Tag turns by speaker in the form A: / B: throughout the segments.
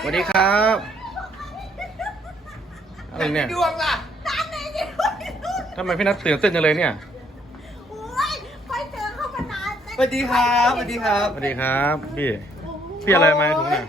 A: วัสดีครับอะไรเนี่ย
B: ดวงล่ะ
A: ทำไมพี่นัทตื่นเต้นจังเลยเนี่ย
C: โอ้ยไปเจอเข้ามานาน
B: สวัสดีครับสวัสดีครับ
A: สวัสดีครับพี่อะไรมาถุงเนี่ย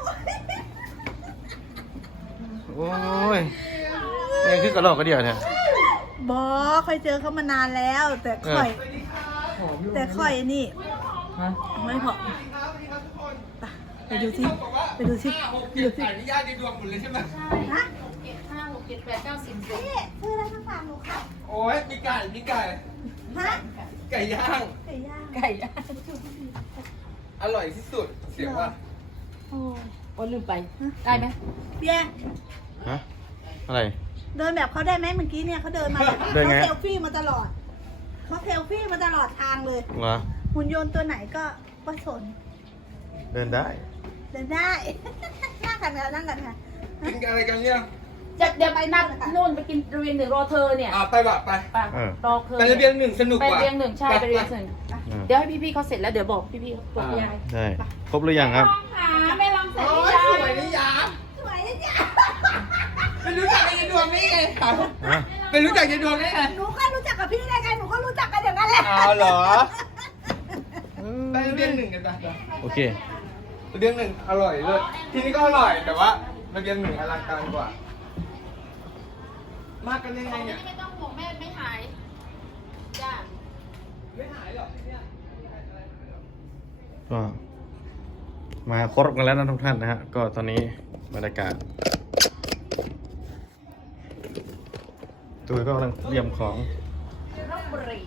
A: โอ้ยยังคือกระรอกกระเดี่ยวเนี่ย
C: บอคอยเจอเขามานานแล้ว แต่ค่อยนี่ไม่พอไปดูสิไปดูสิ
B: เกียรติถ่ายนิยายในดวงหมดเลยใช่ไหม
C: ฮะ
D: 5 6 7 8 9 10
C: พี่ซื้ออะไรมาฝากหนูครับ
B: โอ้ยมีไก่
C: ฮะ
B: ไก่ย่าง
C: ไก่ย่าง
D: ไก่ย่าง
B: อร่อยที่สุด เสียงว่า
C: โอ้
D: โอ้ลืมไป ได้ไหม
C: เบียร์
A: ฮะอะไร
C: เดินแบบเขาได้ไหมเมื่อกี้เนี่ยเขาเดินมา
A: เดินไง
C: เขาเซลฟี่มาตลอดเขาเซลฟี่มาตลอดทางเลย
A: เหรอ
C: หุ่นยนต์ตัวไหนก็สน
A: เดินได้
C: เดินได้ นั่งกันค่ะนั่งกันค่ะ
B: กินอะไรกันเนี่ย
D: เดี๋ยวไปนัดนู่นไปกินระเบียงหนึ่งรอเธอเนี่ย
B: ไปว่ะไป
D: ไปรอเธอ
B: ไประเบียงหนึ่งสนุก
D: ไป
B: กว่า
D: ระเบียงหนึ่งใช่ไประเบียงหนึ่ง
A: อืม
D: เดี๋ยวให้พี่ๆเขาเสร็จแล้วเดี๋ยวบอกพี่ๆเขาบอกยาย
A: ได้ครบหรือยังครับ
D: หาแม่ลองเสร็จ
B: โอ้
D: หรื
B: ย
D: อยัง
B: สวยนี่ยา
C: สวยนะจ๊ะ
B: ไม่รู้จักในดวงนี่ไง
A: ฮะ
B: ไม่รู้จักในดวงนี่ไง
C: หนูก็รู้จักกับพี่ได้ไงหนูก็รู้จักกันอย่างนั้นแหละ
B: เอาเหรอ ไประเบียงหนึ่งกันไป
A: โอเค
B: ระเบียงหนึ่งอร่อยเลยที่นี่ก็อร่อยแต่ว่าระเบียงหนึ่งอลังการกว่า มากันยังไงเนี่ย
D: ไม่ต้องห่วงแม่ไม่หายจ้า
B: ไม่หายหรอกเนี่ย
A: ก็มาครบกันแล้วนะทุกท่านนะฮะก็ตอนนี้บรรยากาศตัวก็กำลังเตรียมของ
D: ลบบุรี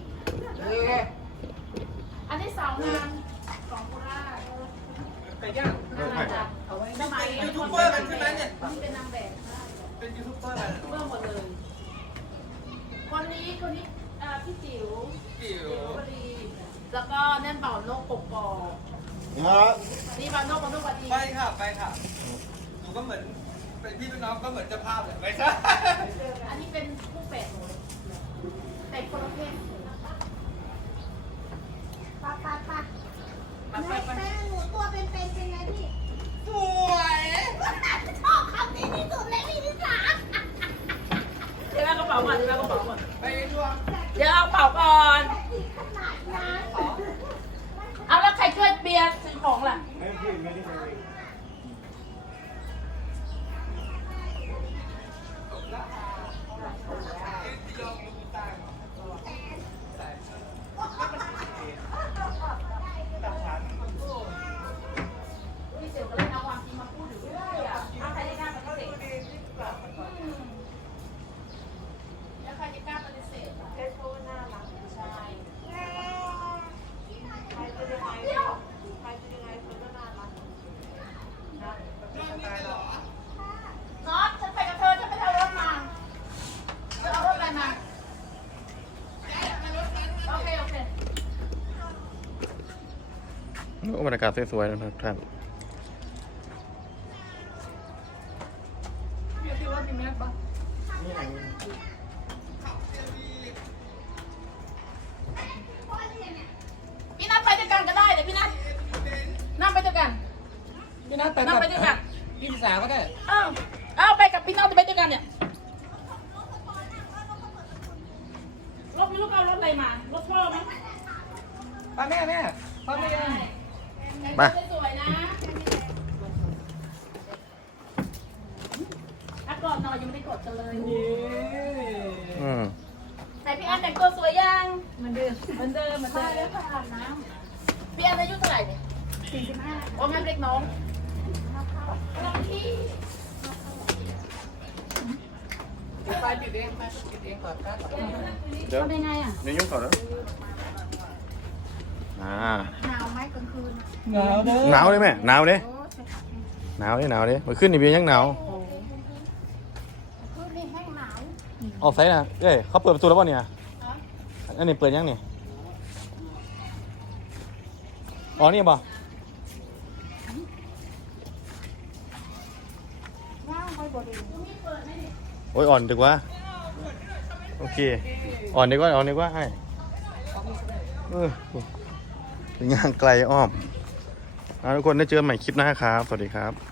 D: อันนี้สาวงามของโคราช
B: ไก่ย่าง
D: เอาไว้ทำไม
B: ยูทูบเบอร์กันใช่ไหมเนี่ย
D: นี่เป็นนางแบบ
B: เป็นยูทูบเบอร์กัน
D: เมื่อหมดเลย คนนี้พี่จิ๋ว
B: จิ๋ว
D: พอดี แล้วก็แน่นเป่านกปกปอก
B: ครับ
D: นี่เป่านกพอดี
B: ไปค่ะไปค่ะหนูก็เหมือนเป็นพี่เป็นน้องก็เหมือนเจ้าภาพเลยไม่ใช่
D: อันนี้เป็นลูกเป็ดหนูเป็ดคนละเพศ
C: ปะแม่หนูตัวเป็นๆเป็นไงพี่
B: สวย
C: ชอบคำนี้ที่สุดเลยพี่นิสา
D: เดี๋ยวเอากระเป๋าก่อนเดี๋ยวเอากระเป๋าก่อน
B: ไปในดวง
D: เดี๋ยวเอากระเป๋าก่อน
C: ขนาดนั้น
D: เอาแล้วใครช่วยเบียร์ซื้อของล่ะ พี่เสี่ยวก็เลยเอาความจริงมาพูดอยู่เรื่อยอ่ะเอาใครจะกล้าปฏิเสธแล้วใครจะกล้าปฏิเสธล่ะโทษน่ารักใช่ใครจะยังไงใครจะยังไงคนก็น่ารักน็อตฉันไปกับเธอฉันไม่ได้เอารถมาเธอเอารถอะไรมาโอเคโอเค
A: บรรยากาศสวยๆนะครับทุกท่าน
D: พี่นัทไปด้วยกันก็ได้เดี๋ยวพี่นัทนั่งไปด้วยกัน
B: พี่นัทไป
D: นั่งไปด้วยกัน
B: พี่พิสาก็ได้
D: เอาไปกับพี่นัทไปด้วยกันเนี่ยรถไม่รู้เอารถอะไรมารถพ่อไหม
B: ป้าแม่พ่อแม่
A: ไป
D: สวยๆนะถ้ากอดหน่อยยังไม่ได้กดกันเลย
A: อืม
D: ไหนพี่อันแต่งตัวสวยยังเหมือนเดิมแล้วค่ะอาบน้ำพี่อันอายุเท่าไหร่เนี่ย45โอ้งั้นเล็กน้องน้องพี่
B: ไปปิดเองก่อนครับ
A: เดี๋ยว
D: ทำยังไงอ่ะ
A: เดี๋ยวยุ่งก่อนนะ
C: หนาวไหมกลางคืน
B: หนาวเด้อ
A: หนาวเลยแม่หนาวเลยหนาวเลยมาขึ้นนี่เบียร์ยังหนาว
C: คืนนี้แห้งหนาว
A: ออกไซส์นะเอ้ยเขาเปิดประตูแล้วป่ะเนี่ยอันนี้เปิดยังนี่อ๋อนี่ป่ะ
C: ว่างไปบ่ดี
A: โอ้ยอ่อนดีกว่าโอเคอ่อนดีกว่าให้เป็นงานไกลอ้อมทุกคนได้เจอใหม่คลิปหน้าครับสวัสดีครับ